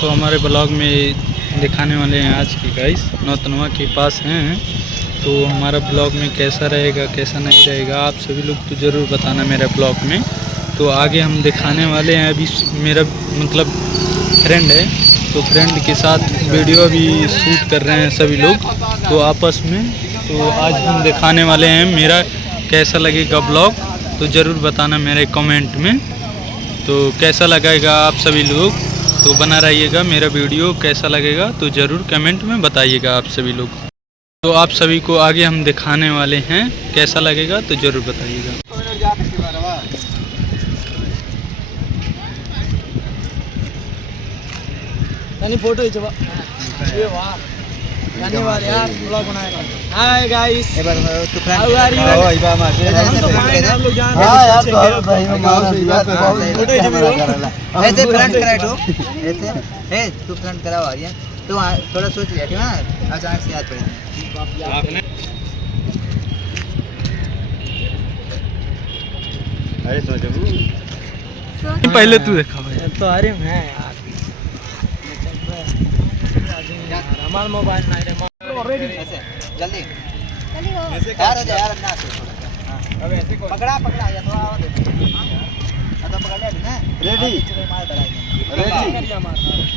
तो हमारे ब्लॉग में दिखाने वाले हैं आज की गाइस नौतनवा के पास हैं। तो हमारा ब्लॉग में कैसा रहेगा कैसा नहीं रहेगा आप सभी लोग तो ज़रूर बताना मेरे ब्लॉग में। तो आगे हम दिखाने वाले हैं। अभी मेरा मतलब फ्रेंड है तो फ्रेंड के साथ वीडियो भी शूट कर रहे हैं सभी लोग तो आपस में। तो आज हम दिखाने वाले हैं मेरा कैसा लगेगा ब्लॉग तो ज़रूर बताना मेरे कमेंट में। तो कैसा लगेगा आप सभी लोग तो बना रहिएगा। मेरा वीडियो कैसा लगेगा तो ज़रूर कमेंट में बताइएगा आप सभी लोग। तो आप सभी को आगे हम दिखाने वाले हैं कैसा लगेगा तो ज़रूर बताइएगा। फोटो धन्यवाद यार ब्लॉग बनाएगा। Hi guys how are you? हम तो फाइन आप लोग जान रहे हैं। ऐसे फ्रंट करा दो ऐसे ए तू फ्रंट करा आ रही तो थोड़ा सोच लिया क्यों ना अचानक से याद पड़ी आपने। अरे सोचो पहले तू देखा भाई तो अरे मैं हमारा मोबाइल नहीं रे ऐसे जल्दी ऐसे यार यार ना अब ऐसे पकड़ा पकड़ा या थोड़ा आवाज दे तो पकड़ लिया ना। रेडी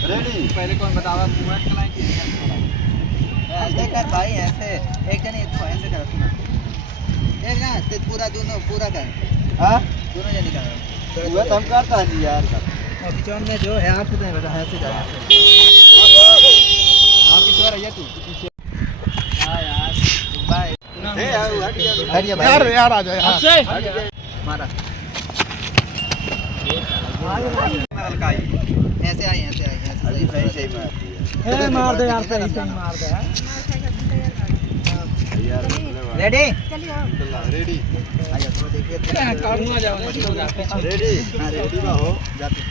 रेडी पहले कौन बतावा मूवमेंट चलाएं कि ऐसे कर भाई ऐसे एक जने इसको ऐसे कर सुना एक ना ते पूरा दोनों पूरा कर हां दोनों जने कर वो तो हम करता है यार और बीच में जो है आप तो बता ऐसे जा आप किस बार आया तू पीछे हां यार बाय ए हट जा यार यार आ जा यार से मारा ऐसे आई ऐसे ए मार दे यार सही सही मार दे यार रेडी चलिए रेडी आइए तो देखिए काटूंगा जाओ रेडी हां रेडी बा हो जाते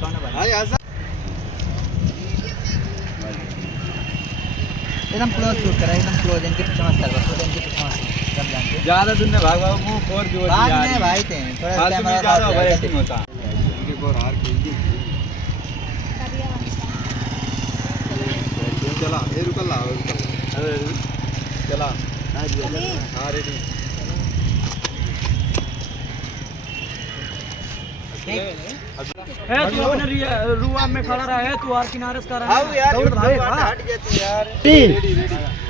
कौन है भाई आजा एकदम क्लोज शूट करा एकदम क्लोज इनके पीछे मत कर बस इनके पीछे मत सब जानते ज्यादा दूर ने भागवा मुंह फोड़ जो बाद में भाई थे थोड़ा कैमरा ज्यादा ओवरएक्टिंग होता इनके को हार खेल दी चला ए रुक ला अरे चला हां रेडी है तू अपने रुआ में खड़ा रहा है तू और किनारे से कर रहा है आओ यार हट गया तू यार रेडी रेडी